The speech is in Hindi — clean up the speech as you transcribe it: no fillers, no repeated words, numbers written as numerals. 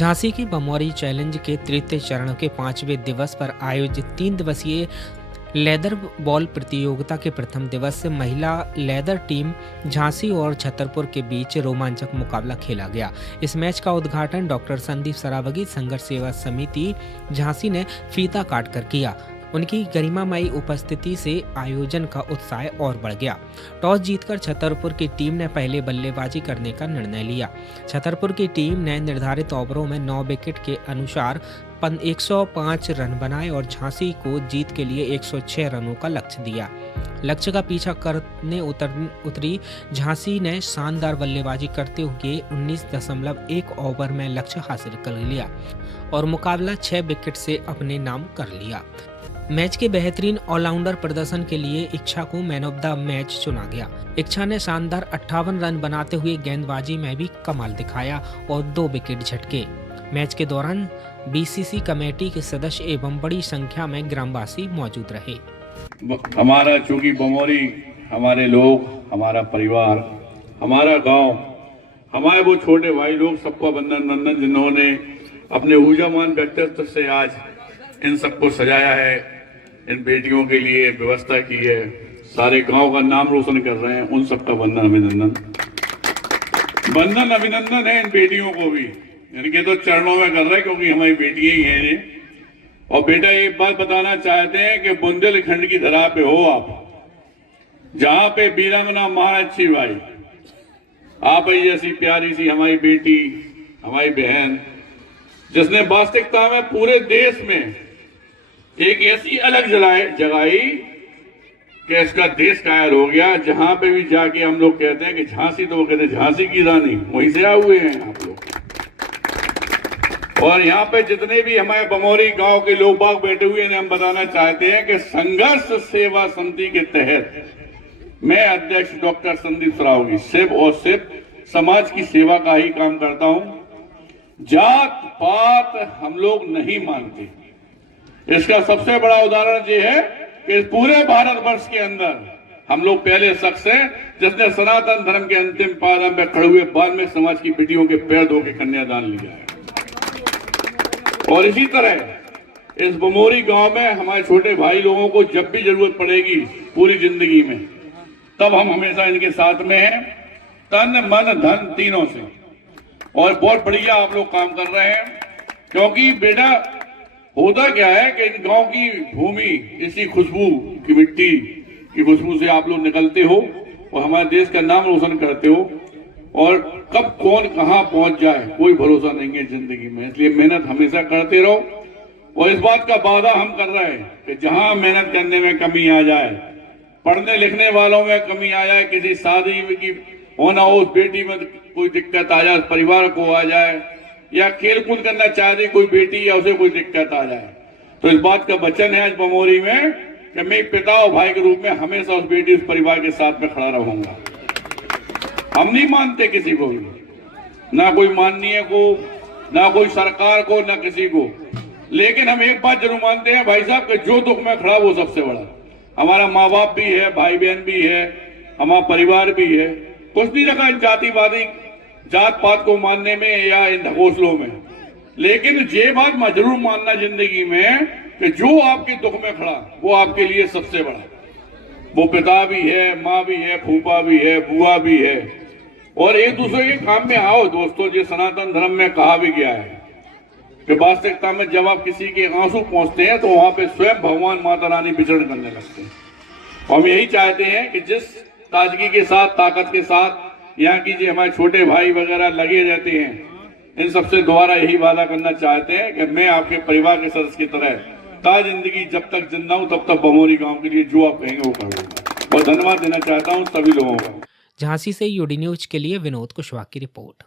झांसी की बमौरी चैलेंज के तृतीय चरण के 5वें दिवस पर आयोजित 3 दिवसीय लेदर बॉल प्रतियोगिता के प्रथम दिवस से महिला लेदर टीम झांसी और छतरपुर के बीच रोमांचक मुकाबला खेला गया। इस मैच का उद्घाटन डॉक्टर संदीप सरावगी संघर्ष सेवा समिति झांसी ने फीता काट कर किया। उनकी गरिमामयी उपस्थिति से आयोजन का उत्साह और बढ़ गया। टॉस जीतकर छतरपुर की टीम ने पहले बल्लेबाजी करने का निर्णय लिया। छतरपुर की टीम ने निर्धारित ओवरों में 9 विकेट के अनुसार 105 रन बनाए और झांसी को जीत के लिए 106 रनों का लक्ष्य दिया। लक्ष्य का पीछा करने उतरी झांसी ने शानदार बल्लेबाजी करते हुए 19.1 ओवर में लक्ष्य हासिल कर लिया और मुकाबला 6 विकेट से अपने नाम कर लिया। मैच के बेहतरीन ऑलराउंडर प्रदर्शन के लिए इच्छा को मैन ऑफ द मैच चुना गया। इच्छा ने शानदार 58 रन बनाते हुए गेंदबाजी में भी कमाल दिखाया और 2 विकेट झटके। मैच के दौरान बीसीसी कमेटी के सदस्य एवं बड़ी संख्या में ग्रामवासी मौजूद रहे। हमारा चूंकि बमौरी हमारे लोग, हमारा परिवार, हमारा गांव, हमारे वो छोटे भाई लोग, सबको वंदन जिन्होंने अपने ऊर्जावान व्यक्तित्व से आज इन सबको सजाया है, इन बेटियों के लिए व्यवस्था की है, सारे गांव का नाम रोशन कर रहे हैं, उन सबका वंदन अभिनंदन है। इन बेटियों को भी इनके तो चरणों में कर रहे हैं क्योंकि हमारी बेटियां ही हैं ये। और बेटा एक बात बताना चाहते हैं कि बुंदेलखंड की धरा पे हो आप, जहां पे वीरांगना महाराज भाई आप ही जैसी प्यारी सी हमारी बेटी, हमारी बहन, जिसने वास्तविकता में पूरे देश में एक ऐसी अलग जगाई कि इसका देश कायल हो गया। जहां पे भी जाके हम लोग कहते हैं कि झांसी, तो वो कहते हैं झांसी की रानी, वहीं से आए हुए हैं आप लोग। और यहाँ पे जितने भी हमारे बमौरी गांव के लोग बाग बैठे हुए हैं, हम बताना चाहते हैं कि संघर्ष सेवा समिति के तहत मैं अध्यक्ष डॉक्टर संदीप सरावगी सिर्फ और सिर्फ समाज की सेवा का ही काम करता हूं। जात पात हम लोग नहीं मानते। इसका सबसे बड़ा उदाहरण ये है कि पूरे भारतवर्ष के अंदर हम लोग पहले शख्स हैं जिसने सनातन धर्म के अंतिम पादम पे खड़े हुए बाद में समाज की बेटियों के पैर धो के कन्यादान लिया है। और इसी तरह इस बमौरी गांव में हमारे छोटे भाई लोगों को जब भी जरूरत पड़ेगी पूरी जिंदगी में, तब हम हमेशा इनके साथ में हैं, तन मन धन तीनों से। और बहुत बढ़िया आप लोग काम कर रहे हैं, क्योंकि बेटा होता क्या है कि इन गांव की भूमि, इसी खुशबू की मिट्टी की खुशबू से आप लोग निकलते हो और हमारे देश का नाम रोशन करते हो। और कब कौन कहां पहुंच जाए कोई भरोसा नहीं है जिंदगी में, इसलिए मेहनत हमेशा करते रहो। और इस बात का वादा हम कर रहे हैं कि जहां मेहनत करने में कमी आ जाए, पढ़ने लिखने वालों में कमी आ जाए, किसी शादी की होना हो, उस बेटी में कोई दिक्कत आ जाए, परिवार को आ जाए, या खेल कूद करना चाहती कोई बेटी या उसे कोई दिक्कत आ जाए, तो इस बात का वचन है आज बमौरी में कि मैं पिता और भाई के रूप में हमेशा उस बेटी, उस परिवार के साथ में खड़ा रहूंगा। हम नहीं मानते किसी को भी, ना कोई माननीय को, ना कोई सरकार को, ना किसी को, लेकिन हम एक बात जरूर मानते हैं भाई साहब कि जो दुख में खड़ा वो सबसे बड़ा। हमारा माँ बाप भी है, भाई बहन भी है, हमारा परिवार भी है। कुछ नहीं रखा इन जातिवादी जात पात को मानने में या इन ढकोसलों में, लेकिन ये बात मैं जरूर मानना जिंदगी में कि जो आपके दुख में खड़ा वो आपके लिए सबसे बड़ा। वो पिता भी है, माँ भी है, फूफा भी है, बुआ भी है। और एक दूसरे के काम में आओ दोस्तों। जो सनातन धर्म में कहा भी गया है कि वास्तविकता में जब आप किसी के आंसू पहुंचते हैं तो वहां पे स्वयं भगवान माता रानी विचरण करने लगते हैं। हम यही चाहते हैं कि जिस ताजगी के साथ, ताकत के साथ यहाँ की जो हमारे छोटे भाई वगैरह लगे रहते हैं, इन सबसे दोबारा यही वादा करना चाहते हैं कि मैं आपके परिवार के सदस्य की तरह ताज जिंदगी जब तक जिंदा हूं तब तक बमौरी गांव के लिए जो आप कहेंगे वो करूंगा। और धन्यवाद देना चाहता हूं सभी लोगों का। झांसी से यूडी न्यूज के लिए विनोद कुशवाहा की रिपोर्ट।